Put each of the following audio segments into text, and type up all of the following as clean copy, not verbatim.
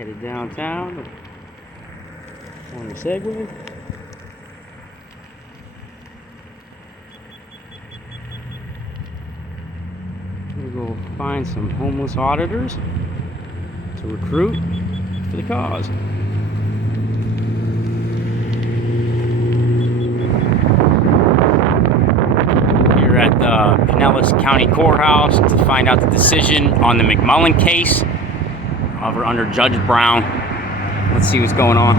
Headed downtown on the Segway. We'll go find some homeless auditors to recruit for the cause. Here at the Pinellas County Courthouse to find out the decision on the McMullen case over under Judge Brown. Let's see what's going on.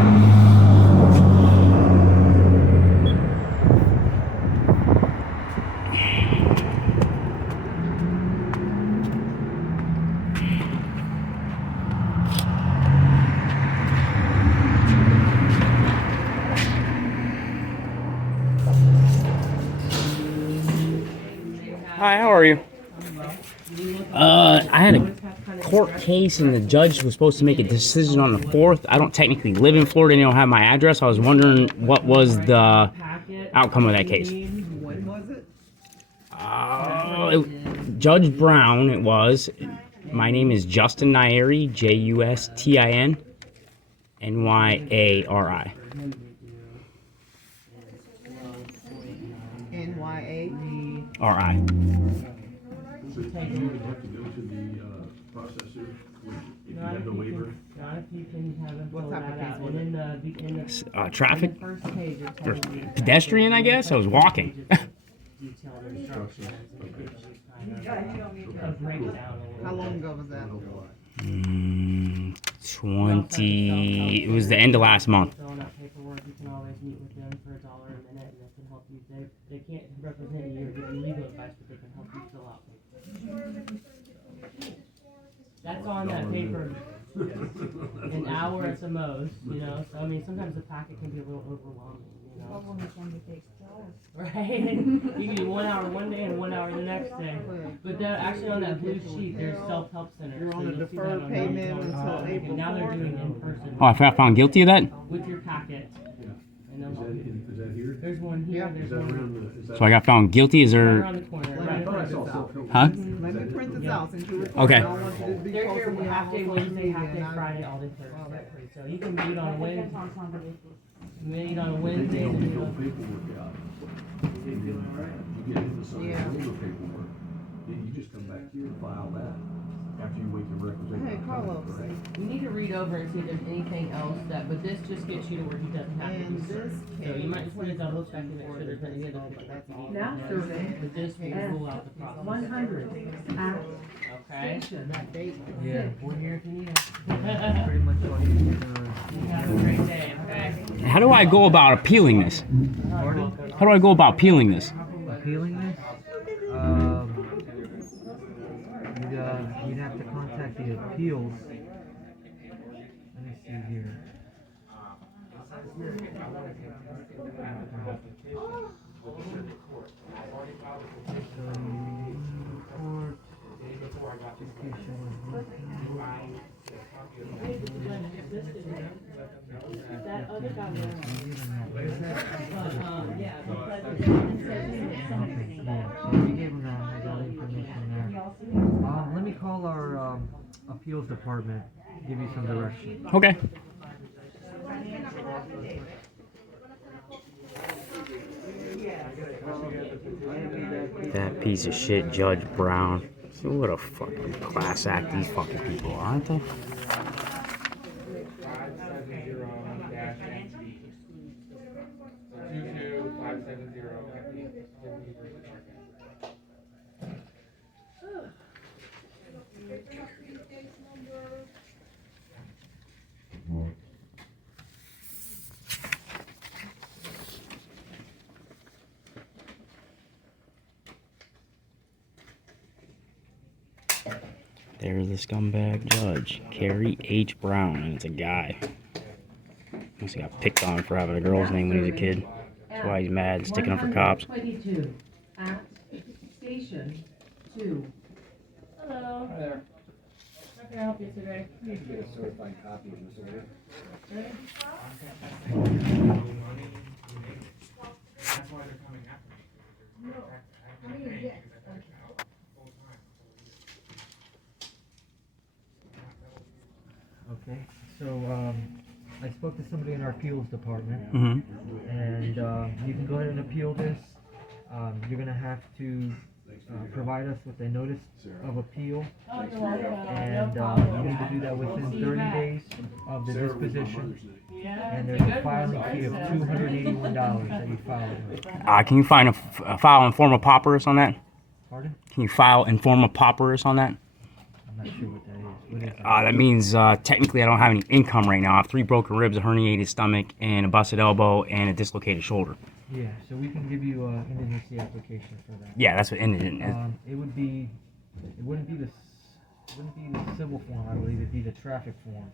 Hi, how are you? I had a court case and the judge was supposed to make a decision on the 4th. I don't technically live in Florida and they don't have my address. I was wondering what was the outcome of that case. When was it? Judge Brown, it was. My name is JustinNyari, JustinNyari. NYA? RI. So you would have to go to the processor if you have the waiver? Not if you can have them What fill type of that case out. was And in the Traffic? first page, it Or tells you pedestrian, I guess? I was walking. detailed instructions. It gives you kind of a breakdown a little How long bit. ago was that? 20. It was the end of last month. Filling out paperwork, you can always meet with them for $1 a minute, and they can help you. They can't represent you or give you legal advice, but they can help you fill out paperwork. That's on that paper. An hour at the most, you know. So I mean, sometimes the packet can be a little overwhelming, you know. Right? You can do 1 hour one day and 1 hour the next day. But actually on that blue sheet, there's self-help centers. You're on so a you'll see that deferred on payment there. until April And now they're 4th. doing in-person. Oh, I got found guilty of that? With your packet. And Is that here? there's one here, Yeah. Is there's that one around the, is that? So I got found guilty. Is right there? around the corner. Let Right me in front print of this you. out. Huh? Let me print this out since you Okay. I don't want you to be They're posting here the half day hours on Wednesday, TV half day and I- Friday, all day Thursday. So you can meet on Wednesday. Meet on Wednesday and meet on. Paperwork out. You get into some Yeah. legal paperwork, then you just come back here and file that after you wait the requisite. Hey, Carlos, You need to read over and see if there's anything else but this just gets you to where he doesn't have to and be this served. So you might just want to double check and make sure there's any other people that you need. Now survey But this will rule out the process. 100 at Okay? that date. Yeah. We're here if you need us. Pretty much what You have a great day, okay? How do I go about appealing this? Pardon? How do I go about appealing this? Appealing this? You'd have to contact the appeals. Let me see here. That other guy was. Yeah, So you gave them that, I got information there. Let me call our appeals department, give you some direction. Okay. That piece of shit, Judge Brown. So what a fucking class act these fucking people are, aren't they? There's the scumbag judge, Kerry H. Brown, and it's a guy. Must have got picked on for having a girl's name when he was a kid. That's why he's mad, sticking up for cops. 122 at station 2. Hello. Hi there. How can I help you today? Need to get a certified copy of this order. Okay, Okay, so I spoke to somebody in our appeals department, Mm-hmm. and you can go ahead and appeal this. You're gonna have to provide us with a notice of appeal, and you need to do that within 30 days of the disposition. And there's a filing fee of $281 that you file it with. Can you find a file in form of pauperous on that? Pardon? Can you file in form of pauperous on that? I'm not sure what that is. What is that? That means technically I don't have any income right now. I have 3 broken ribs, a herniated stomach, and a busted elbow, and a dislocated shoulder. Yeah, so we can give you an indigency application for that. Yeah, that's what indigent is. It wouldn't be the civil form, I believe. It'd be the traffic form.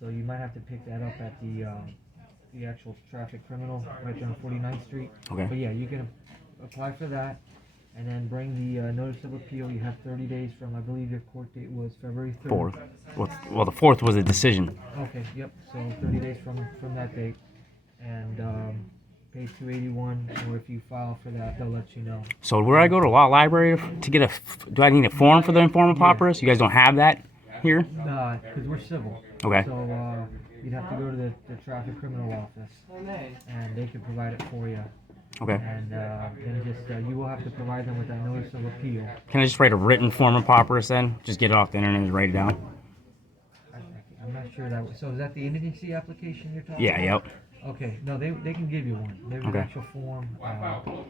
So you might have to pick that up at the actual traffic criminal right there on 49th Street. Okay. But yeah, you can apply for that, and then bring the notice of appeal. You have 30 days from, I believe your court date was February 3rd. 4th. Well, the 4th was a decision. Okay, yep. So 30 days from that date, and pay $281, or if you file for that, they'll let you know. So where do I go to law library to get do I need a form for the informal pauperous? You guys don't have that here? Because we're civil. Okay. So you'd have to go to the traffic criminal office, and they can provide it for you. Okay. And then just you will have to provide them with that notice of appeal. Can I just write a written form of pauperous then? Just get it off the internet and write it down? I'm not sure that. So is that the indigency application you're talking Yeah, about? yep. Okay. No, they can give you one. There's an Okay. actual form.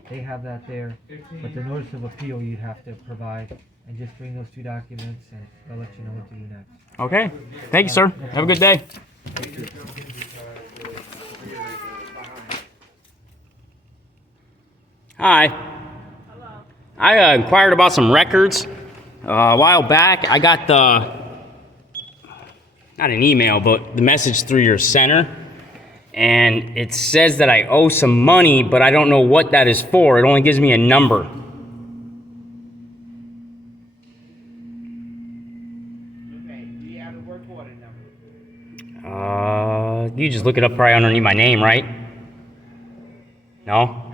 They have that there. But the notice of appeal you'd have to provide, and just bring those 2 documents, and they'll let you know what to do next. Okay. Thank you, sir. Have a good day. Hi. Hello. I inquired about some records a while back. I got not an email, but the message through your center. And it says that I owe some money, but I don't know what that is for. It only gives me a number. Okay, do you have the work order number? You just look it up probably underneath my name, right? No?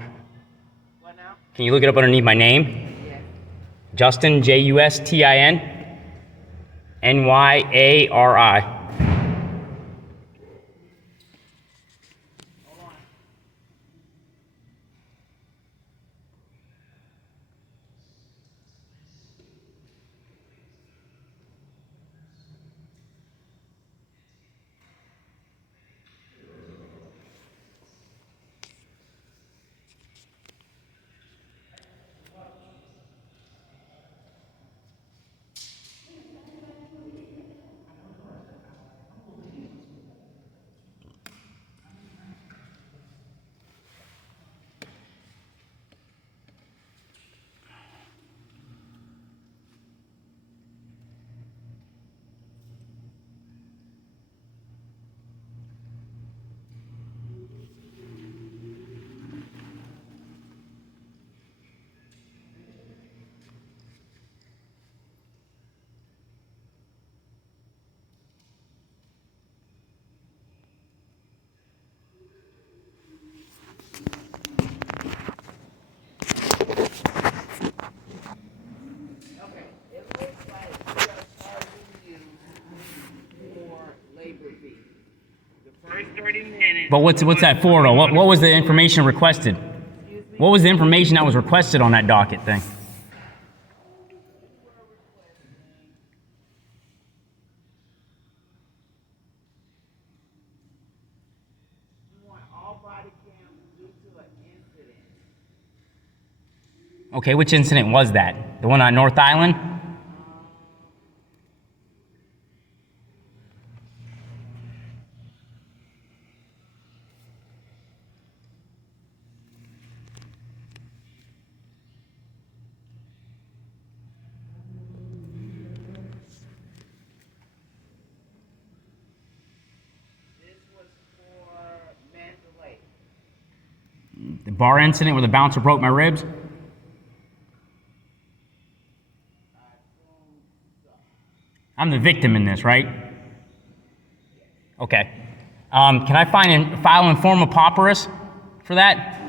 What now? Can you look it up underneath my name? Yes. Justin, Justin, Nyari. Okay, it looks like we are charging you for labor fee. The first 30 minutes. But what's that for though? What was the information requested? Excuse me? What was the information that was requested on that docket thing? You want all body cams due to an incident. Okay, which incident was that? The one on North Island? This was for Mandalay. The bar incident where the bouncer broke my ribs? I'm the victim in this, right? Okay. Can I file in form of pauperous for that?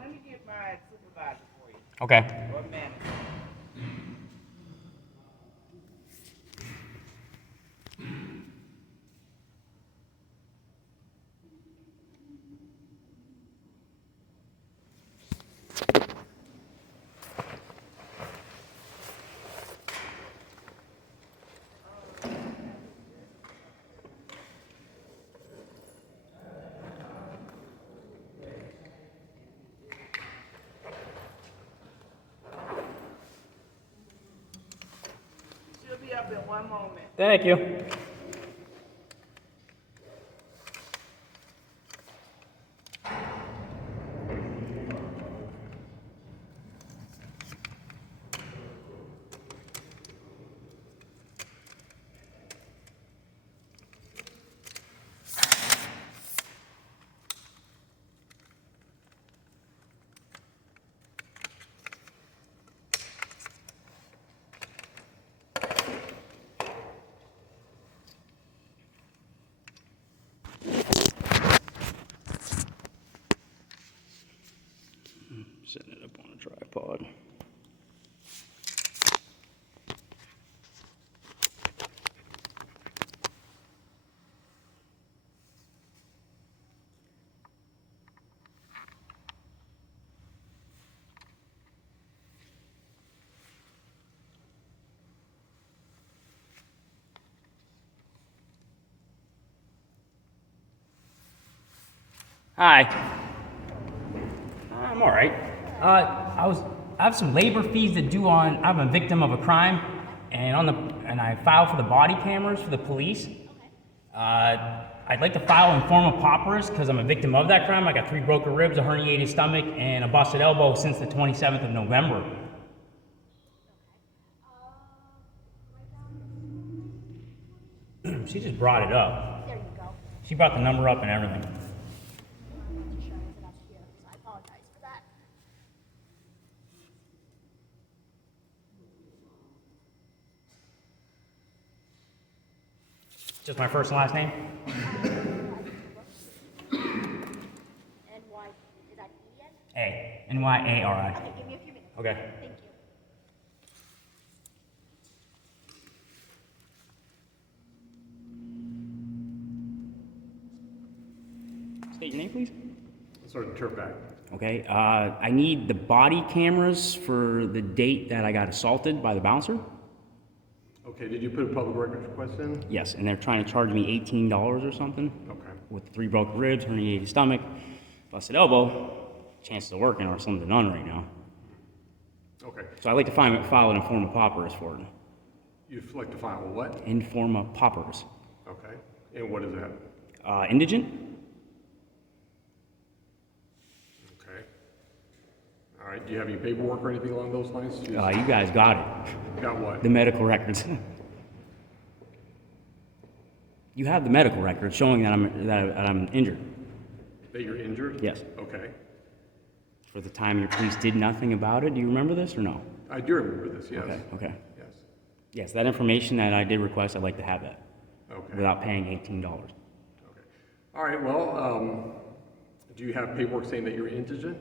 Let me get my supervisor for you, Okay. or manager. up in one moment. Thank you. Setting it up on a tripod. Hi. I'm all right. I have some labor fees to do on. I'm a victim of a crime, and I filed for the body cameras for the police. I'd like to file in form of pauperous because I'm a victim of that crime. I got 3 broken ribs, a herniated stomach, and a busted elbow since the 27th of November. She just brought it up. There you go. She brought the number up and everything. Insurance and up here, so I apologize for that. Just my first and last name? NY, is that E-N? A. N-Y-A-R-I. Okay, give me a few minutes. Okay. Thank you. State your name, please. Sergeant Turpak. Okay. I need the body cameras for the date that I got assaulted by the bouncer. Okay, did you put a public records request in? Yes, and they're trying to charge me $18 or something. Okay. With 3 broken ribs, herniated stomach, busted elbow. Chances of working are slim to none right now. Okay. So I'd like to file it in form of pauperous for it. You'd like to file a what? In form of pauperous. Okay. And what is that? Indigent? Okay. All right, do you have any paperwork or anything along those lines? You guys got it. Got what? The medical records. You have the medical records showing that I'm injured. That you're injured? Yes. Okay. For the time your police did nothing about it. Do you remember this or no? I do remember this, yes. Okay. Yes. Yes, that information that I did request, I'd like to have that Okay. without paying $18. Okay. All right, well, do you have paperwork saying that you're indigent?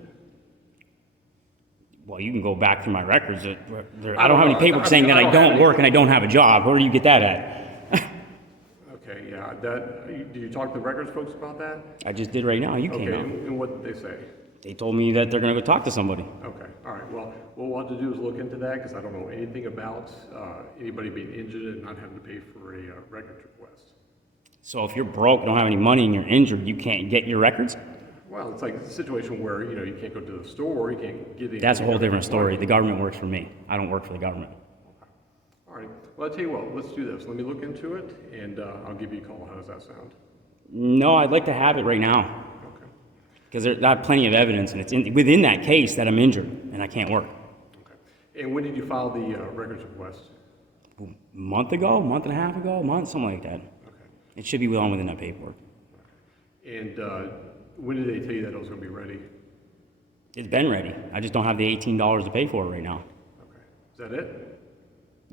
Well, you can go back through my records. I don't don't have any know. paperwork saying that I have don't any- work and I don't have a job. Where do you get that at? Okay, yeah, do you talk to the records folks about that? I just did right now. You came Okay, out. and what did they say? They told me that they're going to go talk to somebody. Okay, all right, well, what we'll have to do is look into that, because I don't know anything about anybody being injured and not having to pay for a records request. So if you're broke, don't have any money, and you're injured, you can't get your records? Well, it's like a situation where, you can't go to the store, you can't get any. That's a whole different story. The government works for me. I don't work for the government. All right, well, I'll tell you what, let's do this. Let me look into it, and I'll give you a call. How does that sound? No, I'd like to have it right now. Okay. Because I have plenty of evidence, and it's within that case that I'm injured, and I can't work. Okay. And when did you file the records request? A month ago, month and a half ago, something like that. Okay. It should be well within that paperwork. And when did they tell you that it was going to be ready? It's been ready. I just don't have the $18 to pay for it right now. Okay. Is that it?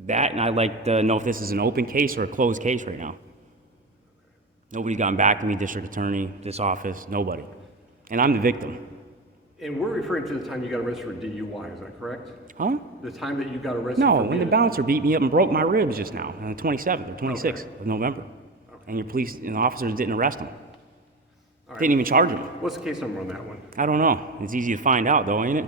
That, and I'd like to know if this is an open case or a closed case right now. Nobody's gotten back to me, district attorney, this office, nobody. And I'm the victim. And we're referring to the time you got arrested for DUI, is that correct? Huh? The time that you got arrested No, for when the being- bouncer beat me up and broke my ribs just now, on the 27th or 26th of November. And your police and the officers didn't arrest him. All right. Didn't even charge him. What's the case number on that one? I don't know. It's easy to find out though, ain't it?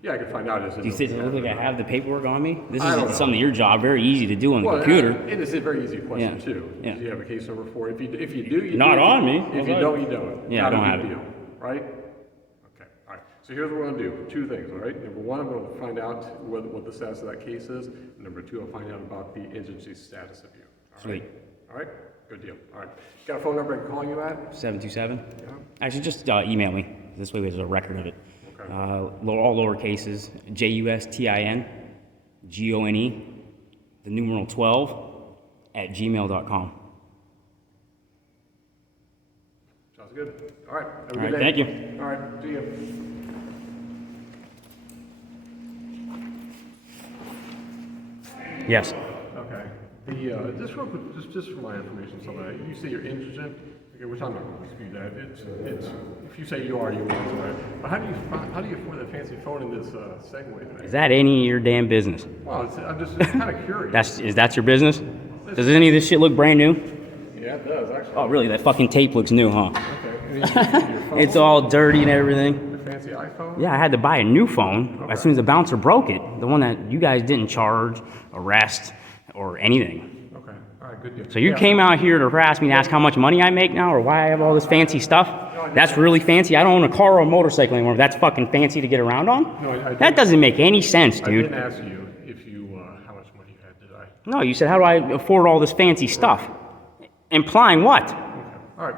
Yeah, I can find out. Do you think it look like I have the paperwork on me? This I don't know. is something of your job, very easy to do on the Well, computer. It is a very easy question Yeah. too. Yeah. Do you have a case number for it? If you do, you Not do. on me. If you don't, you don't. Yeah, Not I don't a have big it. deal, right? Okay, all right. So here's what we're gonna do, 2 things, all right? Number 1, I'm gonna find out what the status of that case is. And number 2, I'll find out about the agency status of you. All right? Sweet. All right, good deal. All right, got a phone number I can call you at? 727? Yeah. Actually, just email me. This way there's a record of it. Okay. All lower cases, JustinGone, the numeral 12, at gmail.com. Sounds good. All right, have a All good right, day. thank you. All right, see you. Yes. Okay. Just real quick, just for my information, so that you say you're indigent. Okay, we're talking about dispute that. It's if you say you are, you are. Right? But how do you afford that fancy phone in this Segway thing? Is that any of your damn business? Well, I'm just kind of curious. Is that your business? Does any of this shit look brand new? Yeah, it does actually. Oh, really? That fucking tape looks new, huh? Okay. And your phone, It's all dirty and everything. the fancy iPhone. Yeah, I had to buy a new phone Okay. as soon as the bouncer broke it. The one that you guys didn't charge, arrest, or anything. Okay. All right. Good deal. So you Yeah. came out here to harass me and ask how much money I make now or why I have all this fancy stuff? That's really fancy. I don't own a car or a motorcycle anymore. That's fucking fancy to get around on? No, I That doesn't make any sense, I dude. didn't ask you if you how much money you had. Did I? No, you said, how do I afford all this fancy stuff? Implying what? Okay. All right.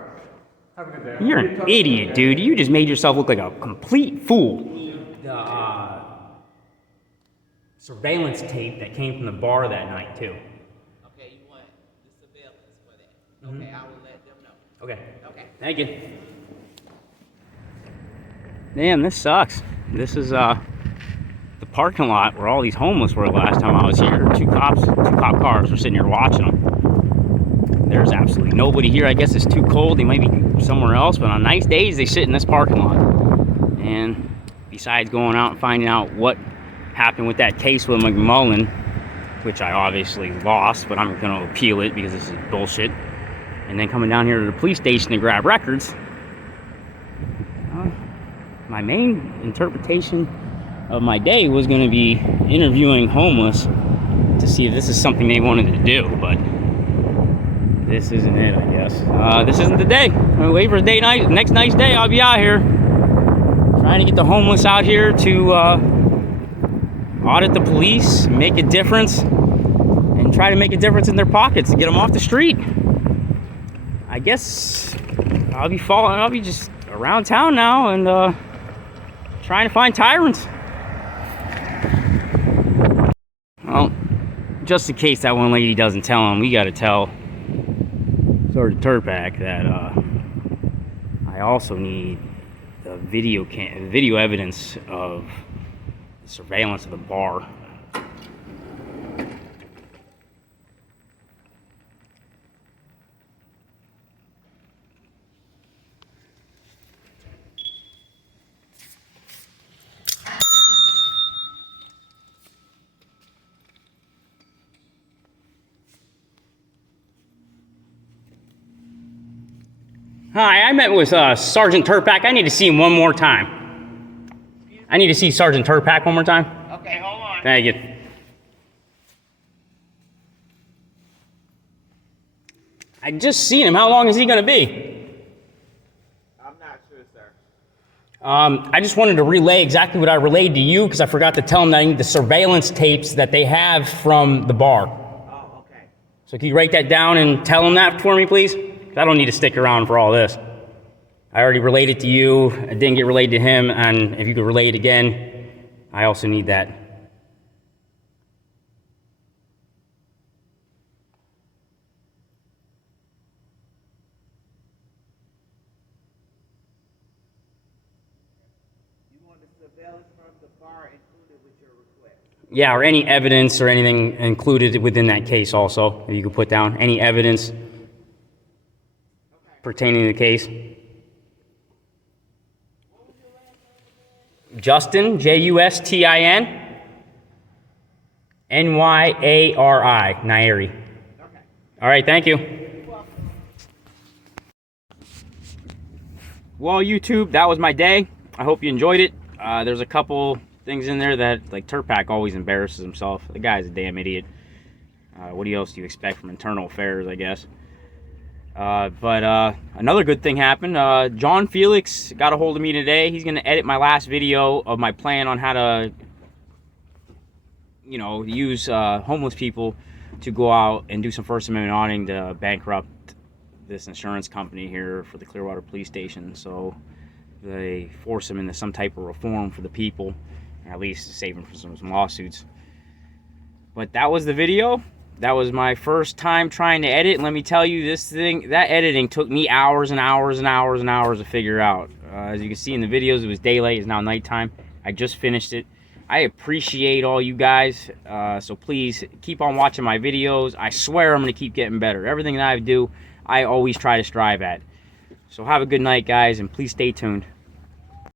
Have a good day. You're an idiot, dude. You just made yourself look like a complete fool. The surveillance tape that came from the bar that night, too. Okay, you want the surveillance for that? Okay, I will let them know. Okay. Okay. Thank you. Damn, this sucks. This is the parking lot where all these homeless were last time I was here. Two cop cars were sitting here watching them. There's absolutely nobody here. I guess it's too cold. They might be somewhere else, but on nice days they sit in this parking lot. And besides going out and finding out what happened with that case with McMullen, which I obviously lost, but I'm going to appeal it because this is bullshit. And then coming down here to the police station to grab records. My main interpretation of my day was going to be interviewing homeless to see if this is something they wanted to do, but this isn't it, I guess. This isn't the day. I'm gonna wait for a day night. Next nice day, I'll be out here trying to get the homeless out here to audit the police, make a difference, and try to make a difference in their pockets to get them off the street. I guess I'll be just around town now and trying to find tyrants. Well, just in case that one lady doesn't tell him, we got to tell Sergeant Turpak that I also need the video evidence of the surveillance of the bar. Hi, I met with Sergeant Turpak. I need to see him one more time. I need to see Sergeant Turpak one more time. Okay, hold on. Thank you. I just seen him. How long is he going to be? I'm not sure, sir. I just wanted to relay exactly what I relayed to you because I forgot to tell him that I need the surveillance tapes that they have from the bar. Oh, okay. So can you write that down and tell him that for me, please? 'Cause I don't need to stick around for all this. I already relayed it to you. It didn't get relayed to him, and if you could relay it again, I also need that. You want the surveillance from the bar included with your request? Yeah, or any evidence or anything included within that case also, if you could put down any evidence pertaining to the case. Justin, Justin, Nyari, Nyari. All right, thank you. Well, YouTube, that was my day. I hope you enjoyed it. There's a couple things in there that, like, Turpak always embarrasses himself. The guy's a damn idiot. What else do you expect from internal affairs, I guess? But another good thing happened. John Felix got a hold of me today. He's going to edit my last video of my plan on how to, you know, use homeless people to go out and do some First Amendment auditing to bankrupt this insurance company here for the Clearwater police station. So they force them into some type of reform for the people, or at least save them from some lawsuits. But that was the video. That was my first time trying to edit. And let me tell you, that editing took me hours and hours and hours and hours to figure out. As you can see in the videos, it was daylight, it's now nighttime. I just finished it. I appreciate all you guys, so please keep on watching my videos. I swear I'm gonna keep getting better. Everything that I do, I always try to strive at. So have a good night, guys, and please stay tuned.